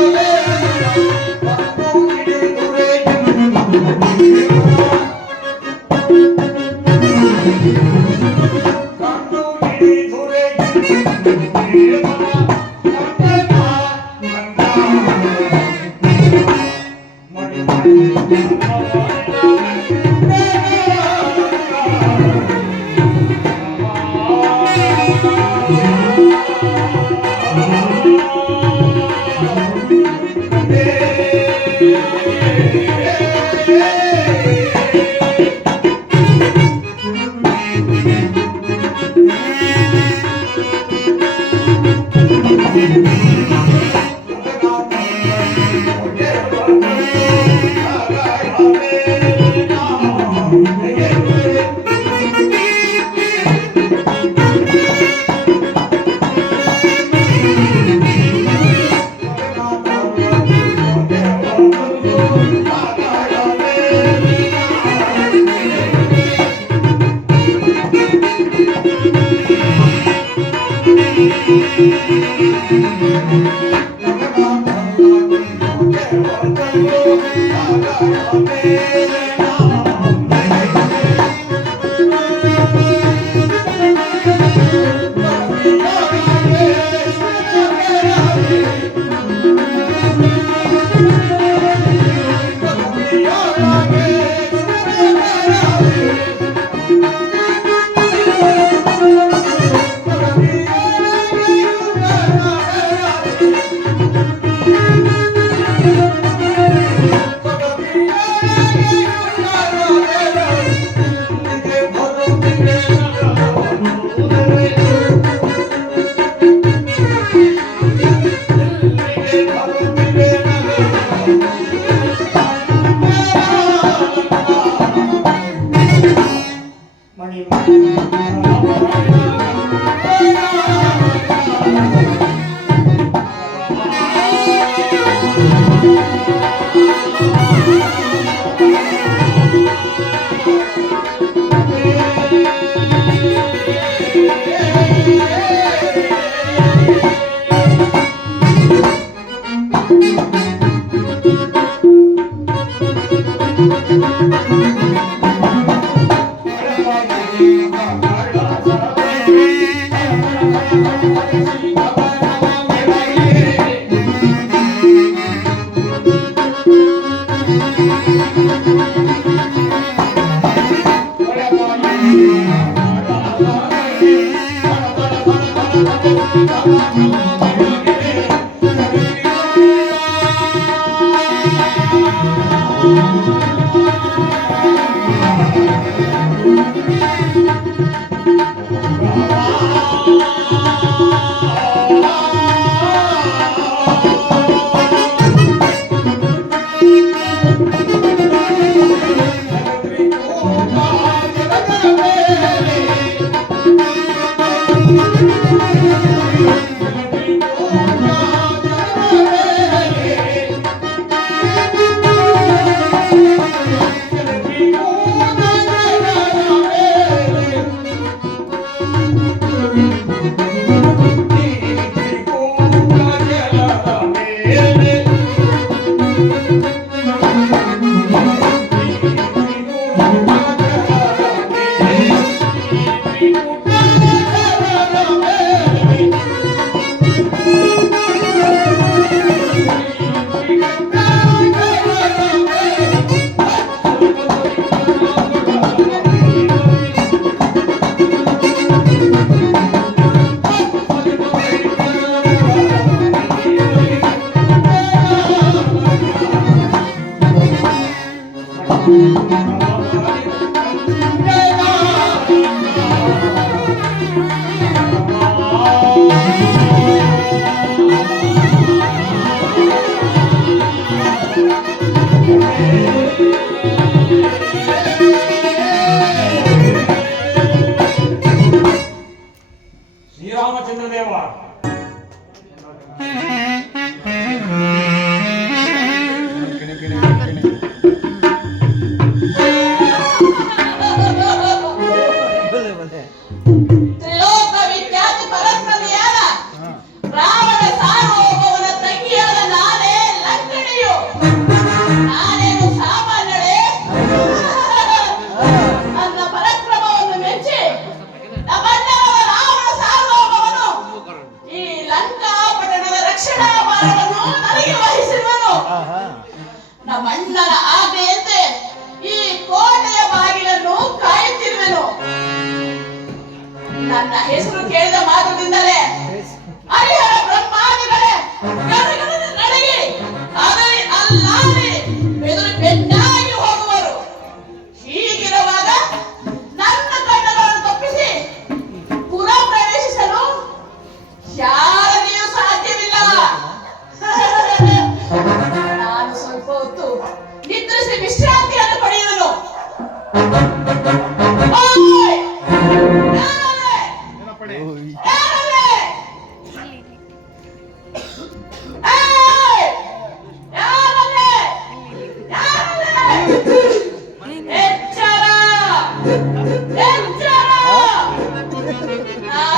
Amen. Yeah. ಹೆಸರು ಕೇಳಿದ ಮಾತ್ರದಿಂದಲೇ Yeah.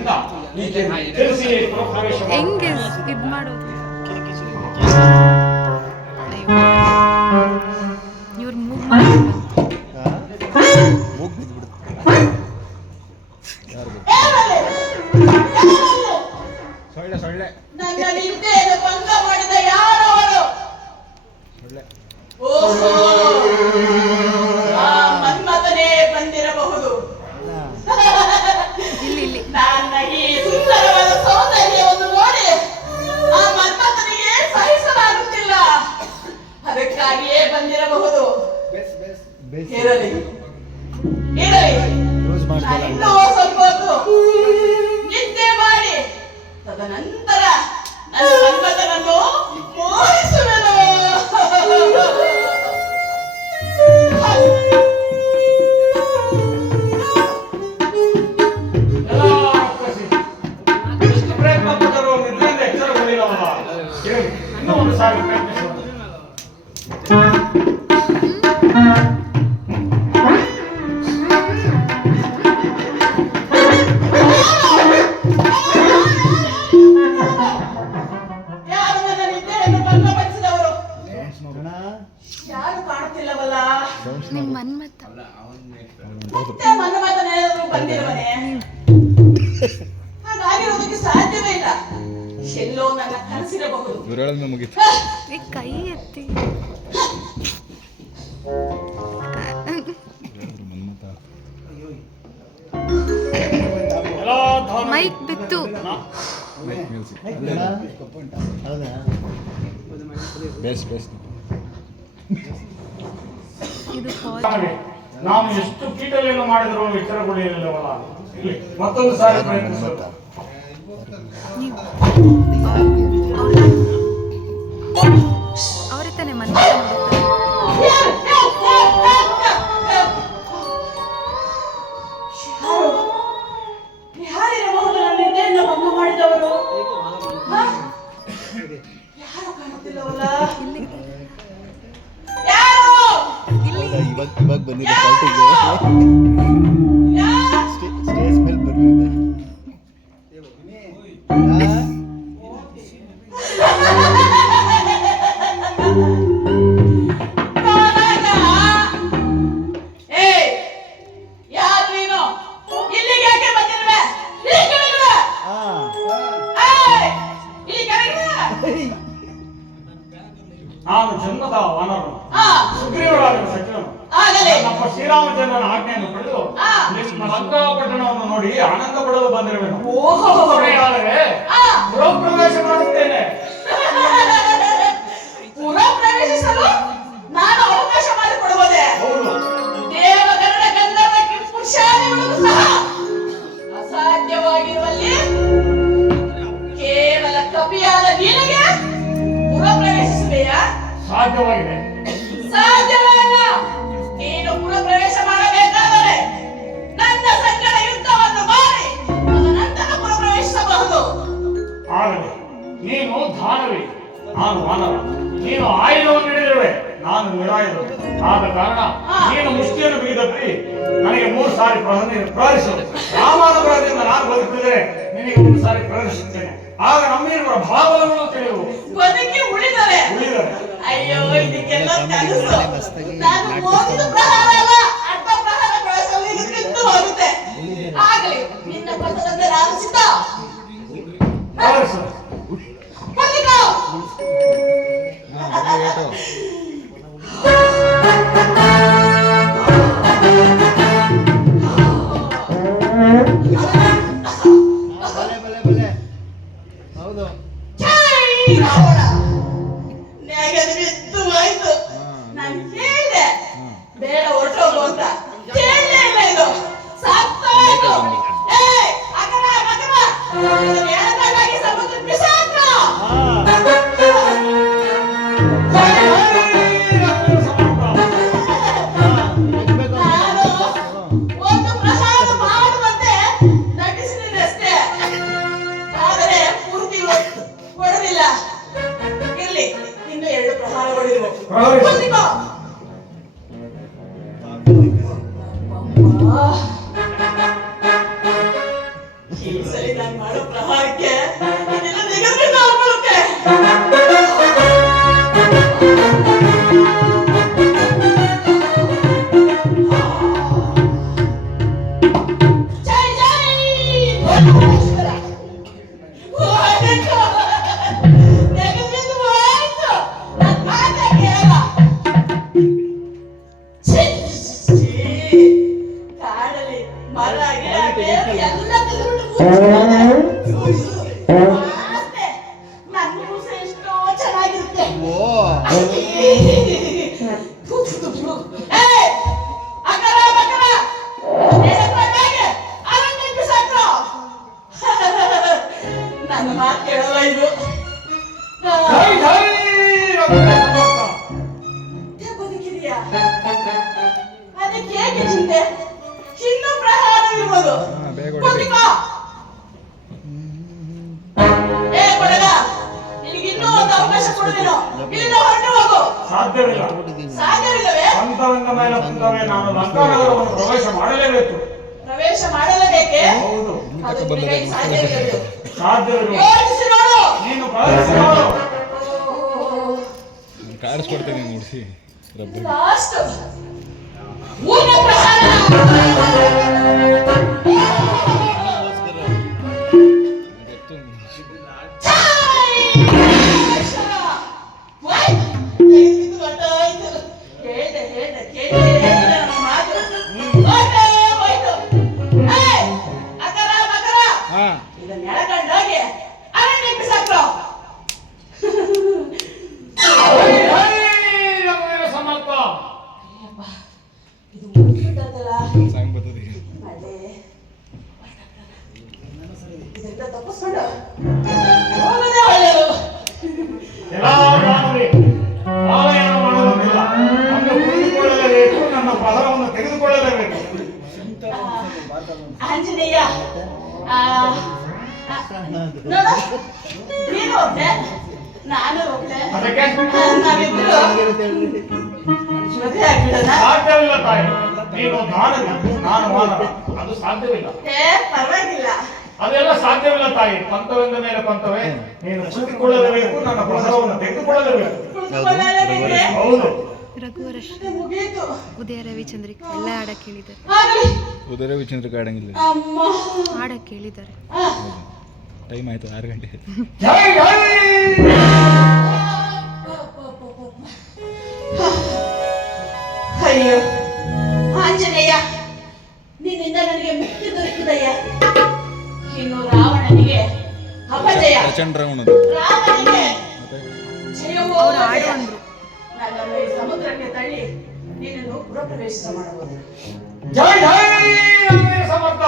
ಅಂತ ತಿಳಿಸಿ ಹೆಂಗೆ ಇದು ಮಾಡೋದು. ಇವ್ರ ಮೂವ್ இருங்க இன்னும் ஒரு சார் ಬೆರಳನ್ನ ಮುಗಿತು ಕೈ ಎತ್ತಿ. ಮೈಕ್ ಬಿತ್ತು. ಬೆಸ್ಟ್ ಬೆಸ್ಟ್ ಇದು ನಾವು ಎಷ್ಟು ಕೀಟಲೇನು ಮಾಡಿದ್ರು ಎಚ್ಚರಗೊಳ್ಳಿಲ್ಲವಲ್ಲ ಇಲ್ಲಿ ಮತ್ತೊಂದು ಸಾರಿ ಪ್ರಯತ್ನಿಸುತ್ತಾ ತುಂಬಾನೇ ಮನೆ ಇವಾಗ ಇವಾಗ ಬಂದಿದೆ ಪಾರ್ಟಿಗೆ ಸ್ಟೇಜ್ ಮೇಲೆ ಬಂದಿದೆ. Thank you. ನಿರಾಯುಧ ಆದ ಕಾರಣ ನೀನು ಮುಷ್ಟಿಯನ್ನು ಬಿಗಿದಪ್ಪಿ ನನಗೆ ಮೂರು ಸಾರಿ ಪ್ರಹರಿ ಪ್ರಹರಿಸು ರಾಮನ ಬರದಿಂದ ನಾನು ಬದುಕಿದರೆ ನಿನಗೆ ಒಂದು ಸಾರಿ ಪ್ರಹರಿಸುತ್ತೇನೆ ಆಗ ನಮ್ಮಿರುವ ಭಾವವನ್ನು ತಿಳಿಯುವು ಬದುಕಿ ಉಳಿದರೆ ಉಳಿದರೆ ಅಯ್ಯೋ ಇದಕ್ಕೆಲ್ಲ ಕನಸು. ನಾನು ಒಂದು ಪ್ರಹಾರ ಅಲ್ಲ. ಅರ್ಧ ಪ್ರಹಾರ ಬಳಸಲು ಇದು ಕಿತ್ತು ಹೋಗುತ್ತೆ. ಆಗಲಿ ನಿನ್ನ ಪಥದಂತೆ ನಾನು ಸಿದ್ಧ. ಪ್ರಹರಿಸು ಹೌದು ಮಾಡಲೇಬೇಕು. ಪ್ರವೇಶ ಮಾಡಲೇಬೇಕೆ? ಹೌದು. ಅದು ನಿನಗೆ ಸಾಧ್ಯವಿಲ್ಲವೇ ಸಾಧ್ಯವಿಲ್ಲ ಯೋಚಿಸಿ ನೋಡು. ನೀನು ಪ್ರವೇಶ ಮಾಡು. ಕಾಡಿಸ್ಕೊಡ್ತೇನೆ ನೋಡಿಸಿ ಲಾಸ್ಟ್. ಮೂರನೇ ಆಂಜನೇಯ ಆ, ಆ, ನೋಡು ನೀನು ಒಬ್ಳೆ ನಾನು ಒಬ್ಳೆ ನಾವಿಬ್ರು ಮದುವೆ ಆಗ್ಬಿಡೋಣ ಸಾಧ್ಯವಿಲ್ಲ ತಾಯಿ ನೀನು ದಾನವಿ ನಾನು ಮಾನವ ಅದು ಸಾಧ್ಯವಿಲ್ಲ ಏ ಪರವಾಗಿಲ್ಲ ಅದೆಲ್ಲ ಸಾಧ್ಯವಿಲ್ಲ ತಾಯಿ ಪಂಥವೆಂದ ಮೇಲೆ ಪಂಥವೇ ನೀನು ಕುಳಿತುಕೊಳ್ಳಲೇಬೇಕು ನನ್ನ ಪ್ರಸವವನ್ನು ತೆಗೆದುಕೊಳ್ಳಲೇಬೇಕು? ಹೌದು ಮುಗೀತು ಉದಯ ರವಿಚಂದ್ರಿಕ್ ಎಲ್ಲ ಹಾಡಕ್ಕೆ ಹೇಳಿದ್ದಾರೆ ಉದಯ ಉದರ ಹಾಡಂಗಿಲ್ಲ. ಹಾಡಕ್ಕೆ ಹೇಳಿದ್ದಾರೆ ಟೈಮ್ ಆಯ್ತು ಆರು ಗಂಟೆ ಅಯ್ಯೋ ಆಂಜನೇಯ ನಿನ್ನಿಂದ ನನಗೆ ಮುಕ್ತಿ ದೊರಕಿದಯ್ಯ. ಇನ್ನು ರಾವಣನಿಗೆ ಅಪಜಯ. ಪ್ರಚಂಡ ರಾವಣನಿಗೆ ರಾಮನಿಗೆ ಮತ್ತೆ? ಜಯವೋ ಅವ್ರು ಹಾಡು ಅಂದ್ರು ಸಮುದ್ರಕ್ಕೆ ತಳ್ಳಿ ನೀನನ್ನು ಗೃಹಪ್ರವೇಶ ಮಾಡಬಹುದು. ಜೈ ಜೈ ಸಮರ್ಥ!